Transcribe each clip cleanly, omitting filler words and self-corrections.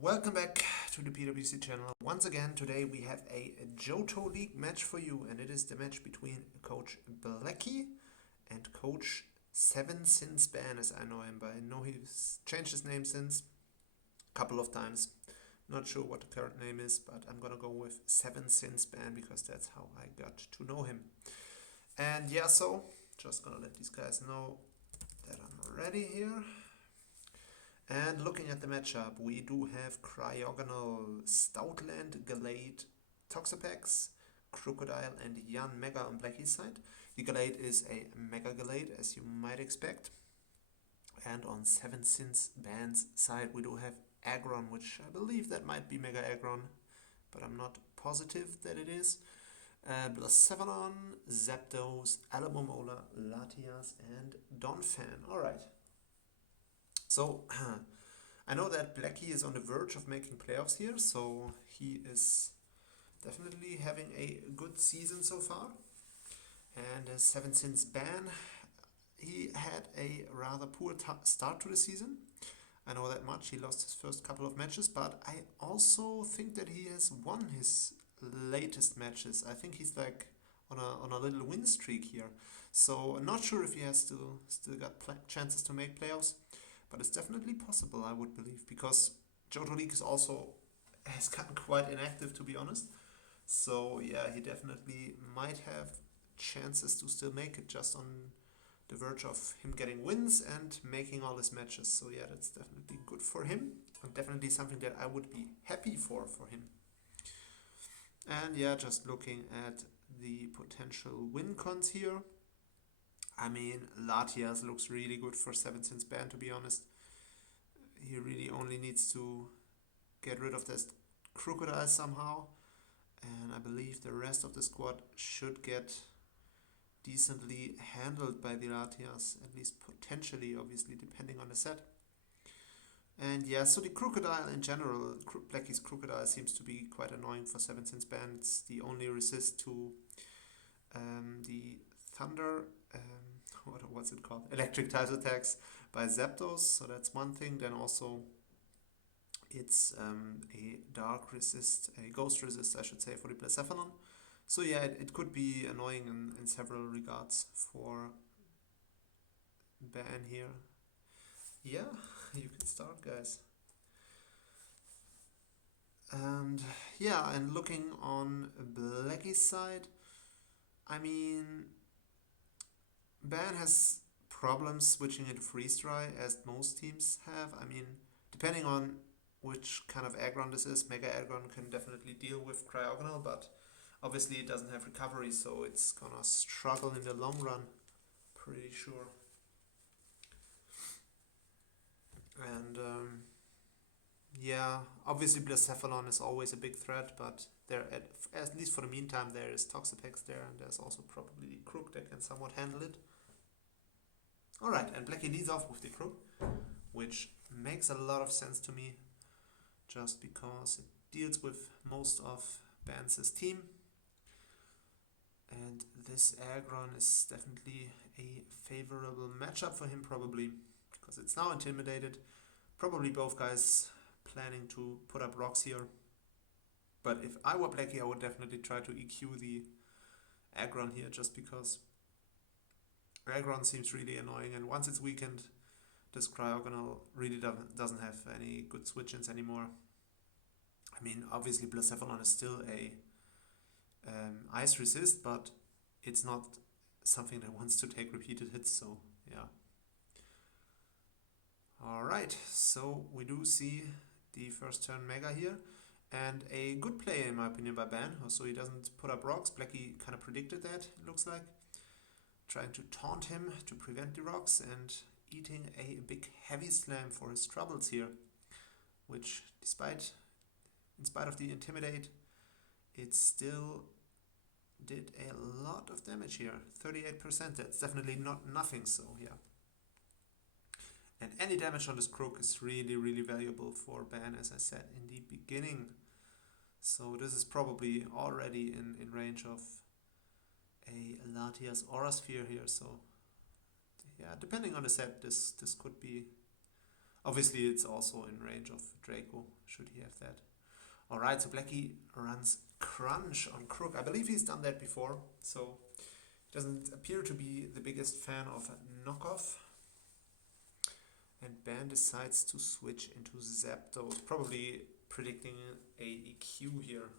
Welcome back to the PWC channel. Once again, today we have a Johto League match for you, and it is the match between Coach Blacky and Coach 7sinsban, as I know him by. I know he's changed his name since a couple of times. Not sure what the current name is, but I'm gonna go with 7sinsban because that's how I got to know him. And yeah, so just gonna let these guys know that I'm ready here. And looking at the matchup, we do have Cryogonal, Stoutland, Galate, Toxapex, Crocodile, and Yan Mega on Blacky's side. The Galate is a Mega Galate, as you might expect. And on 7sinsban's side, we do have Aggron, which I believe that might be Mega Aggron, but I'm not positive that it is. Blacephalon, Zapdos, Alamomola, Latias, and Donphan. Alright. So, I know that Blacky is on the verge of making playoffs here, so he is definitely having a good season so far. And 7sinsban, he had a rather poor start to the season. I know that much. He lost his first couple of matches, but I also think that he has won his latest matches. I think he's like on a little win streak here. So I'm not sure if he has still got chances to make playoffs. But it's definitely possible, I would believe, because Johto League has gotten quite inactive, to be honest. So yeah, he definitely might have chances to still make it, just on the verge of him getting wins and making all his matches. So yeah, that's definitely good for him, and definitely something that I would be happy for him. And yeah, just looking at the potential win cons here. I mean, Latias looks really good for 7sinsban, to be honest. He really only needs to get rid of this Crocodile somehow. And I believe the rest of the squad should get decently handled by the Latias, at least potentially, obviously, depending on the set. And yeah, so the Crocodile in general, Blacky's Crocodile seems to be quite annoying for 7sinsban. It's the only resist to the Thunder... what's it called? Electric type attacks by Zapdos, so that's one thing. Then also it's a dark resist, a ghost resist, I should say, for the Blacephalon. So yeah, it could be annoying in several regards for Ban here. Yeah, you can start, guys. And yeah, and looking on Blacky's side, I mean, Ban has problems switching into freeze dry, as most teams have. I mean, depending on which kind of Aggron this is, Mega Aggron can definitely deal with Cryogonal, but obviously it doesn't have recovery, so it's gonna struggle in the long run, pretty sure. And yeah, obviously Blacephalon is always a big threat, but there, at least for the meantime, there is Toxapex there, and there's also probably Crook that can somewhat handle it. Alright, and Blacky leads off with the Crook, which makes a lot of sense to me, just because it deals with most of Ban's team. And this Aggron is definitely a favorable matchup for him, probably, because it's now intimidated. Probably both guys planning to put up rocks here. But if I were Blacky, I would definitely try to EQ the Aggron here, just because Aggron seems really annoying, and once it's weakened, this Cryogonal really doesn't have any good switch-ins anymore. I mean, obviously Blacephalon is still a ice resist, but it's not something that wants to take repeated hits, so yeah. Alright, so we do see the first turn Mega here, and a good play in my opinion by Ban, so he doesn't put up rocks. Blacky kind of predicted that, it looks like. Trying to taunt him to prevent the rocks and eating a big heavy slam for his troubles here, which in spite of the intimidate, it still did a lot of damage here. 38%, that's definitely not nothing, so yeah. And any damage on this Crook is really, really valuable for Ban, as I said in the beginning. So this is probably already in range of a Latias Aura Sphere here, so yeah, depending on the set, this could be Obviously, it's also in range of Draco, should he have that. Alright, so Blacky runs Crunch on Crook. I believe he's done that before, so he doesn't appear to be the biggest fan of Knockoff. And Ban decides to switch into Zapdos, probably predicting a EQ here.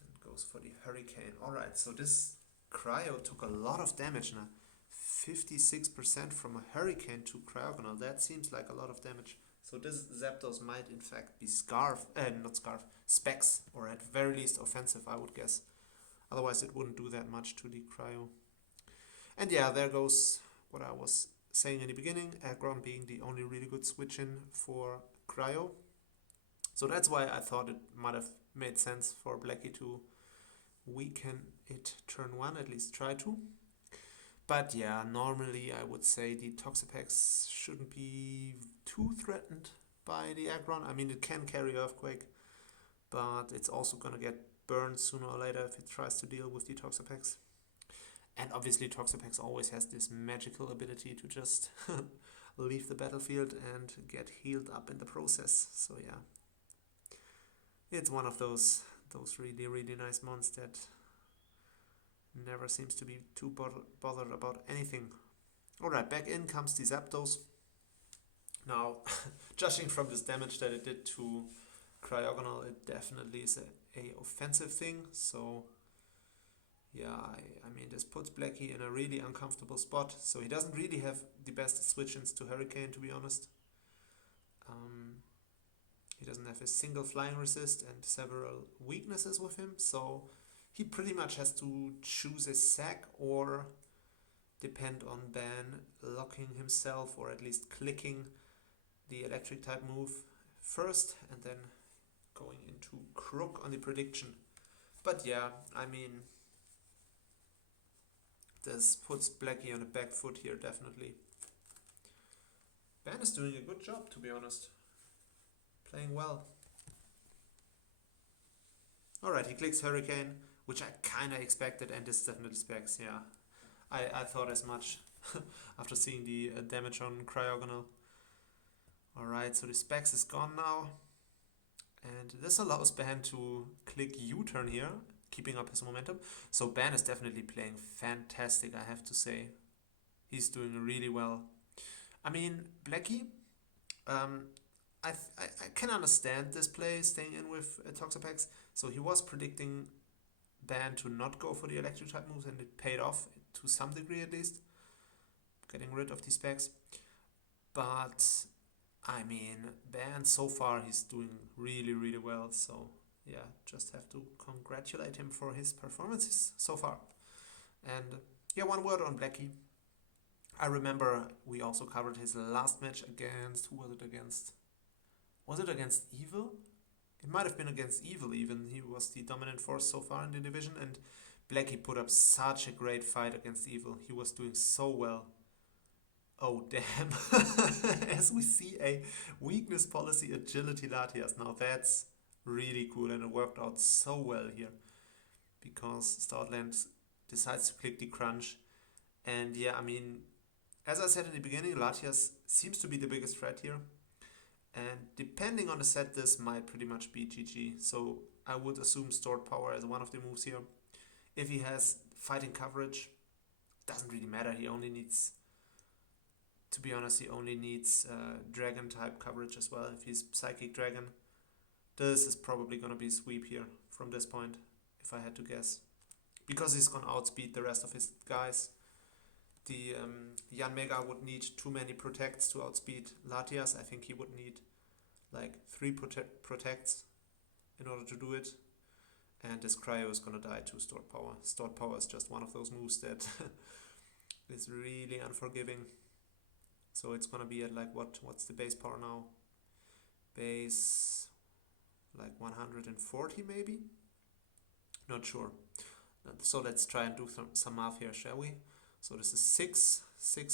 And goes for the Hurricane. Alright, so this Cryo took a lot of damage now. 56% from a Hurricane to Cryogonal. That seems like a lot of damage. So this Zapdos might in fact be Specs, or at very least offensive, I would guess. Otherwise it wouldn't do that much to the Cryo. And yeah, there goes what I was saying in the beginning, Aggron being the only really good switch in for Cryo. So that's why I thought it might have made sense for Blacky to weaken it turn 1, at least try to. But yeah, normally I would say the Toxapex shouldn't be too threatened by the Aggron. I mean, it can carry Earthquake, but it's also gonna get burned sooner or later if it tries to deal with the Toxapex. And obviously Toxapex always has this magical ability to just leave the battlefield and get healed up in the process. So yeah, it's one of those really, really nice mons that never seems to be too bothered about anything. Alright, back in comes the Zapdos. Now, judging from this damage that it did to Cryogonal, it definitely is a offensive thing. So, yeah, I mean, this puts Blacky in a really uncomfortable spot. So he doesn't really have the best switch-ins to Hurricane, to be honest. He doesn't have a single flying resist and several weaknesses with him. So he pretty much has to choose a sack or depend on Ban locking himself or at least clicking the electric type move first and then going into Crook on the prediction. But yeah, I mean, this puts Blacky on the back foot here, definitely. Ban is doing a good job, to be honest. Playing well. Alright, he clicks Hurricane, which I kinda expected, and this definitely Specs, yeah. I thought as much after seeing the damage on Cryogonal. Alright, so the Specs is gone now. And this allows Ban to click U-turn here, keeping up his momentum. So Ban is definitely playing fantastic, I have to say. He's doing really well. I mean, Blacky, I can understand this play, staying in with Toxapex. So he was predicting Ban to not go for the electric type moves, and it paid off to some degree at least, getting rid of the Specs. But I mean, Ban so far he's doing really, really well. So yeah, just have to congratulate him for his performances so far. And yeah, one word on Blacky. I remember we also covered his last match against, who was it against? Was it against Evil? It might have been against Evil even. He was the dominant force so far in the division, and Blacky put up such a great fight against Evil. He was doing so well. Oh damn. As we see a weakness policy agility Latias. Now that's really cool, and it worked out so well here. Because Stoutland decides to click the crunch. And yeah, I mean, as I said in the beginning, Latias seems to be the biggest threat here. And depending on the set, this might pretty much be GG. So I would assume stored power as one of the moves here. If he has fighting coverage, doesn't really matter. He only needs, to be honest, he only needs dragon type coverage as well. If he's Psychic Dragon, this is probably going to be sweep here from this point, if I had to guess. Because he's going to outspeed the rest of his guys. The Yan Mega would need too many protects to outspeed Latias. I think he would need like 3 protects in order to do it. And this Cryo is gonna die to stored power. Stored power is just one of those moves that is really unforgiving. So it's gonna be at like what's the base power now? Base like 140 maybe? Not sure. So let's try and do some math here, shall we? So this is 6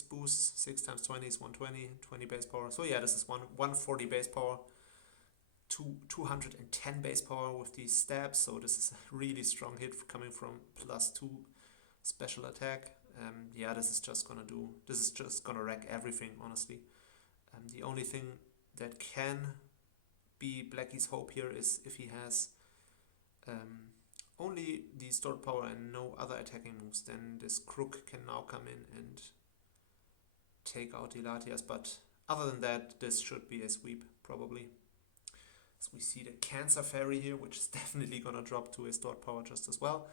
boosts, 6 times 20 is 120, 20 base power. So yeah, this is 140 base power, 210 base power with these stabs. So this is a really strong hit coming from +2 special attack. Yeah, this is just gonna wreck everything, honestly. The only thing that can be Blacky's hope here is if he has only the stored power and no other attacking moves, then this Crook can now come in and take out the Latias, but other than that, this should be a sweep, probably. So we see the Cancer Fairy here, which is definitely gonna drop to a stored power just as well.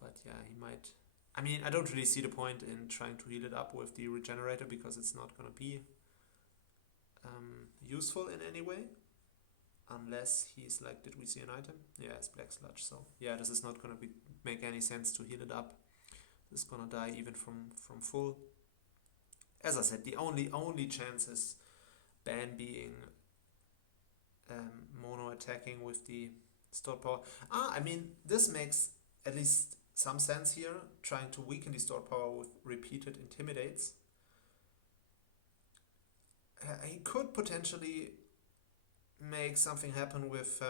But yeah, he might... I mean, I don't really see the point in trying to heal it up with the Regenerator, because it's not gonna be useful in any way. Unless he's like, did we see an item? Yeah, it's Black Sludge, so yeah, this is not gonna make any sense to heal it up. This is gonna die even from full. As I said, the only chance is Ban being mono attacking with the stored power. I mean, this makes at least some sense here, trying to weaken the stored power with repeated intimidates. He could potentially make something happen with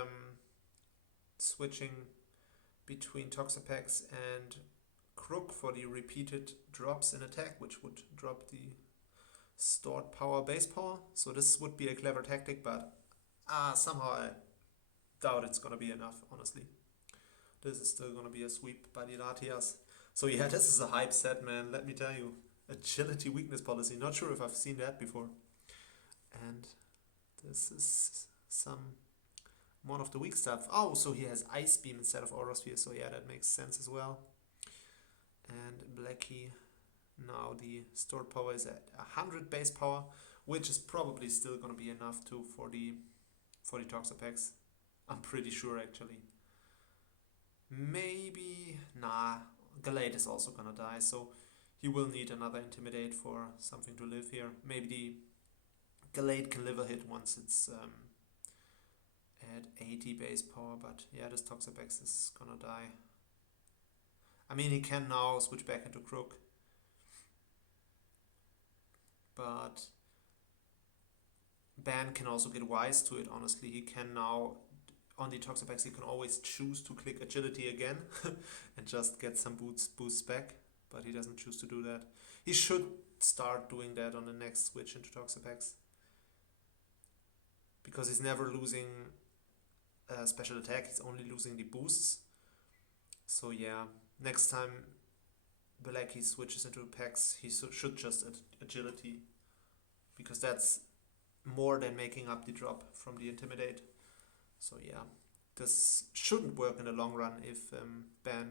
switching between Toxapex and Crook for the repeated drops in attack, which would drop the stored power base power. So this would be a clever tactic, but somehow I doubt it's gonna be enough, honestly. This is still gonna be a sweep by the Latias. So yeah, this is a hype set, man, let me tell you. Agility weakness policy, not sure if I've seen that before. And this is one of the weak stuff. Oh, so he has Ice Beam instead of Aura Sphere, so yeah, that makes sense as well. And Blacky, now the stored power is at 100 base power, which is probably still gonna be enough for the Toxapex. I'm pretty sure, actually. Maybe, nah, Gallade is also gonna die, so he will need another Intimidate for something to live here. Maybe the Gallade can live a hit once it's at 80 base power, but yeah, this Toxapex is gonna die. I mean, he can now switch back into Crook, but Ban can also get wise to it, honestly. He can now, on the Toxapex, he can always choose to click Agility again and just get some boosts back, but he doesn't choose to do that. He should start doing that on the next switch into Toxapex, because he's never losing special attack, he's only losing the boosts. So yeah, next time Blacky switches into Pex, he should just Agility, because that's more than making up the drop from the Intimidate. So yeah, this shouldn't work in the long run if Ban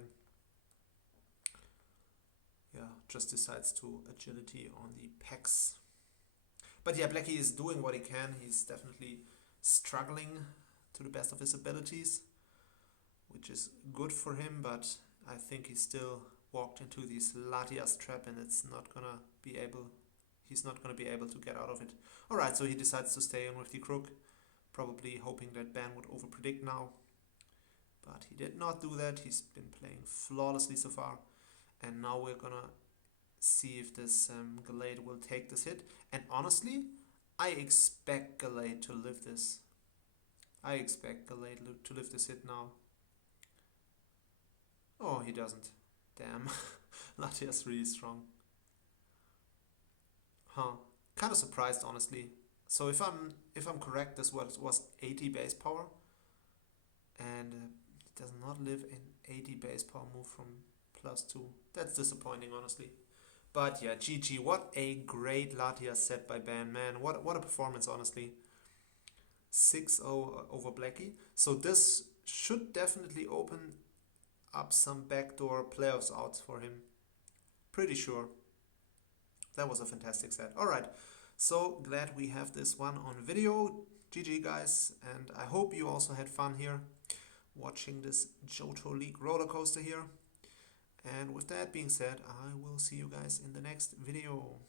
just decides to Agility on the Pex. But yeah, Blacky is doing what he can. He's definitely struggling to the best of his abilities, which is good for him, but I think he still walked into this Latias trap, and he's not gonna be able to get out of it. Alright, so he decides to stay in with the Crook, probably hoping that Ban would overpredict now. But he did not do that. He's been playing flawlessly so far. And now we're gonna see if this Gallade will take this hit. And honestly, I expect Gallade to live this. I expect Gallade to live this hit now. Oh, he doesn't. Damn. Latias really strong. Huh. Kind of surprised, honestly. So if I'm correct, this was 80 base power, and it does not live in 80 base power move from +2. That's disappointing, honestly. But yeah, GG. What a great Latias set by Ban, man. What a performance, honestly. 6-0 over Blacky. So this should definitely open up some backdoor playoffs outs for him. Pretty sure. That was a fantastic set. Alright, so glad we have this one on video. GG, guys, and I hope you also had fun here watching this Johto League roller coaster here. And with that being said, I will see you guys in the next video.